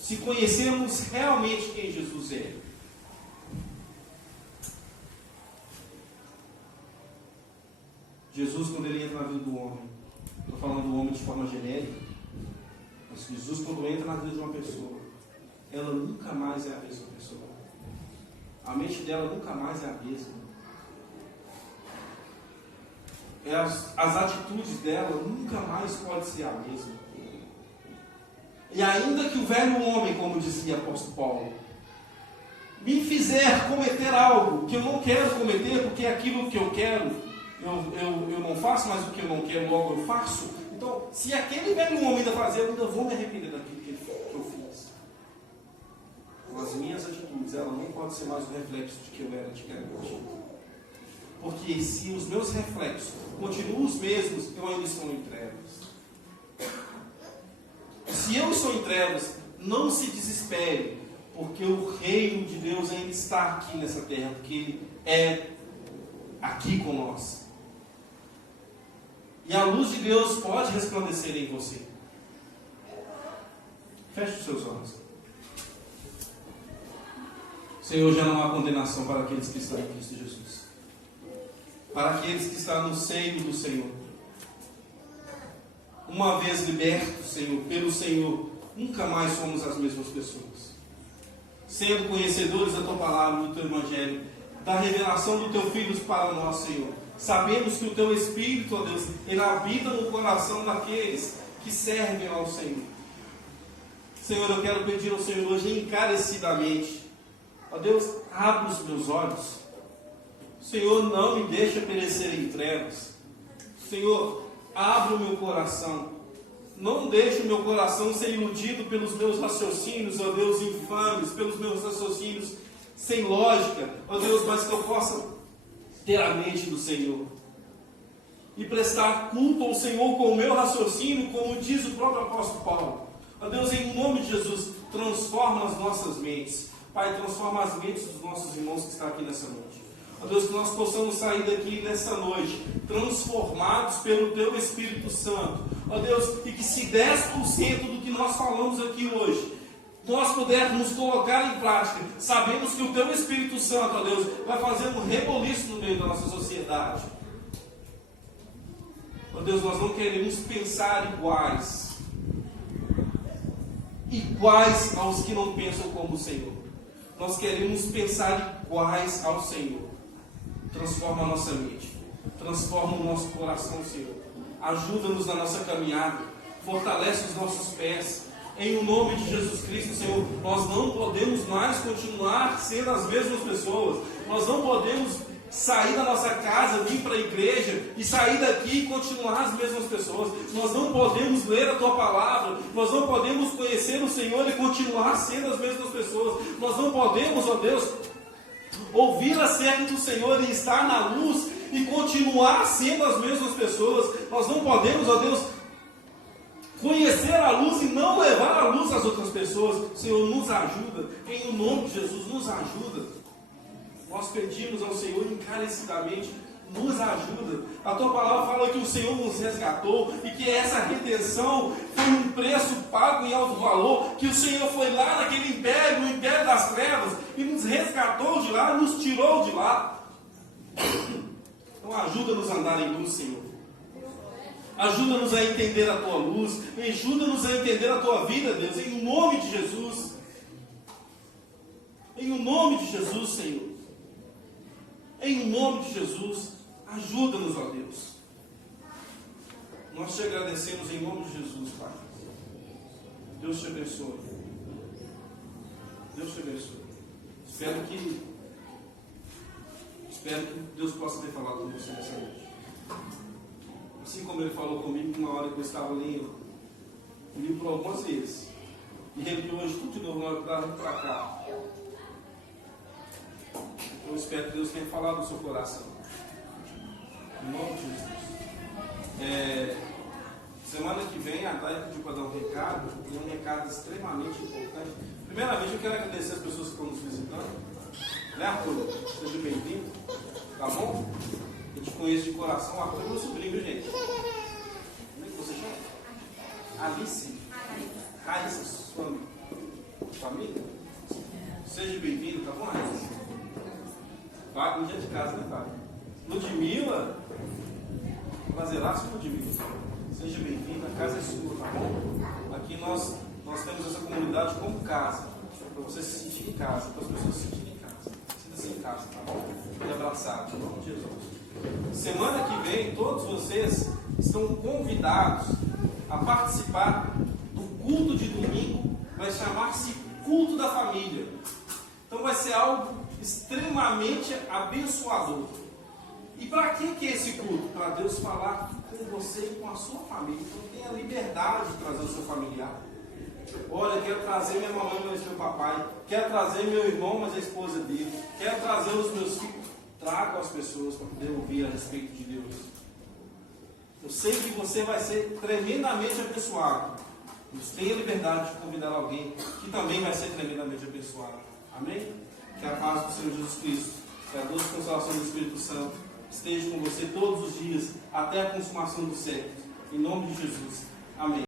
Se conhecermos realmente quem Jesus é. Jesus, quando Ele entra na vida do homem, estou falando do homem de forma genérica, mas Jesus, quando entra na vida de uma pessoa, ela nunca mais é a mesma pessoa. a mente dela nunca mais é a mesma. As atitudes dela nunca mais pode ser a mesma. E ainda que o velho homem, como dizia o apóstolo Paulo, me fizer cometer algo que eu não quero cometer, porque aquilo que eu quero, eu não faço, mas o que eu não quero, logo eu faço. Então, se aquele velho homem ainda fazer, eu ainda vou me arrepender daquilo que eu fiz. Com as minhas atitudes, ela não pode ser mais um reflexo de que eu era antigamente. Porque se os meus reflexos continuam os mesmos, eu ainda estou em trevas. Se eu estou em trevas, não se desespere, porque o reino de Deus ainda está aqui nessa terra, porque Ele é aqui com nós. E a luz de Deus pode resplandecer em você. Feche os seus olhos. Senhor, já não há condenação para aqueles que estão em Cristo Jesus. Para aqueles que estão no seio do Senhor. Uma vez libertos, Senhor, pelo Senhor, nunca mais somos as mesmas pessoas. Sendo conhecedores da Tua palavra, do Teu Evangelho, da revelação do Teu Filho para nós, Senhor. Sabemos que o Teu Espírito, ó Deus, Ele habita no coração daqueles que servem ao Senhor. Senhor, eu quero pedir ao Senhor hoje encarecidamente, ó Deus, abre os meus olhos. Senhor, não me deixa perecer em trevas. Senhor, abre o meu coração. Não deixe o meu coração ser iludido pelos meus raciocínios, ó Deus, infames, pelos meus raciocínios sem lógica, ó Deus, mas que eu possa ter a mente do Senhor. E prestar culto ao Senhor com o meu raciocínio, como diz o próprio apóstolo Paulo. Ó Deus, em nome de Jesus, transforma as nossas mentes. Pai, transforma as mentes dos nossos irmãos que estão aqui nessa noite. Ó Deus, que nós possamos sair daqui nessa noite transformados pelo Teu Espírito Santo. Ó Deus, e que se 10% do que nós falamos aqui hoje, nós pudermos colocar em prática, sabemos que o Teu Espírito Santo, ó Deus, vai fazer um reboliço no meio da nossa sociedade. Ó Deus, nós não queremos pensar iguais aos que não pensam como o Senhor. Nós queremos pensar iguais ao Senhor. Transforma a nossa mente, transforma o nosso coração, Senhor. Ajuda-nos na nossa caminhada, fortalece os nossos pés. Em o nome de Jesus Cristo, Senhor, nós não podemos mais continuar sendo as mesmas pessoas. Nós não podemos sair da nossa casa, vir para a igreja e sair daqui e continuar as mesmas pessoas. Nós não podemos ler a Tua palavra, nós não podemos conhecer o Senhor e continuar sendo as mesmas pessoas. Nós não podemos, ó Deus, ouvir acerca do Senhor e estar na luz e continuar sendo as mesmas pessoas. Nós não podemos, ó Deus, conhecer a luz e não levar a luz às outras pessoas. Senhor, nos ajuda, em nome de Jesus, nos ajuda. Nós pedimos ao Senhor encarecidamente, nos ajuda. A Tua palavra fala que o Senhor nos resgatou e que essa redenção foi um preço pago em alto valor, que o Senhor foi lá naquele império, no império das trevas, e nos resgatou de lá, nos tirou de lá. Então ajuda-nos a andar em luz, Senhor. Ajuda-nos a entender a Tua luz, ajuda-nos a entender a Tua vida, Deus, em nome de Jesus. Em nome de Jesus, Senhor. Em nome de Jesus, ajuda-nos, ó Deus. Nós te agradecemos em nome de Jesus, Pai. Deus te abençoe. Deus te abençoe. Espero que Deus possa ter falado com você nessa noite. Assim como Ele falou comigo na hora que eu estava lendo o livro por algumas vezes. E repetiu hoje tudo de novo na hora que eu estava indo para cá. Eu espero que Deus tenha falado no seu coração. Em nome de Jesus. Semana que vem a Thay pediu para dar um recado, e um recado extremamente importante. Primeiramente, eu quero agradecer as pessoas que estão nos visitando. Né, Arthur? Seja bem-vindo. Tá bom? Eu te conheço de coração. Arthur é meu sobrinho, gente. Como é que você chama? Alice. Raíssa, sua família. Seja bem-vindo, tá bom, Raíssa? Vai no dia de casa, né, pai? Ludmila, prazeraço, Ludmila. Seja bem-vindo, a casa é sua, tá bom? Aqui nós temos essa comunidade como casa, para você se sentir em casa, para as pessoas se sentirem em casa. Sinta-se assim em casa, tá bom? E abraçado, em nome de Jesus. Semana que vem, todos vocês estão convidados a participar do culto de domingo, vai chamar-se Culto da Família. Então vai ser algo extremamente abençoador. E para que é esse culto? Para Deus falar com você e com a sua família. Então tenha liberdade de trazer o seu familiar. Olha, quero trazer minha mamãe, mas meu papai. Quero trazer meu irmão, mas a esposa dele. Quero trazer os meus filhos. Traga as pessoas para poder ouvir a respeito de Deus. Eu sei que você vai ser tremendamente abençoado. Mas tenha liberdade de convidar alguém que também vai ser tremendamente abençoado. Amém? Que a paz do Senhor Jesus Cristo, que a doce consolação do Espírito Santo esteja com você todos os dias, até a consumação dos séculos. Em nome de Jesus. Amém.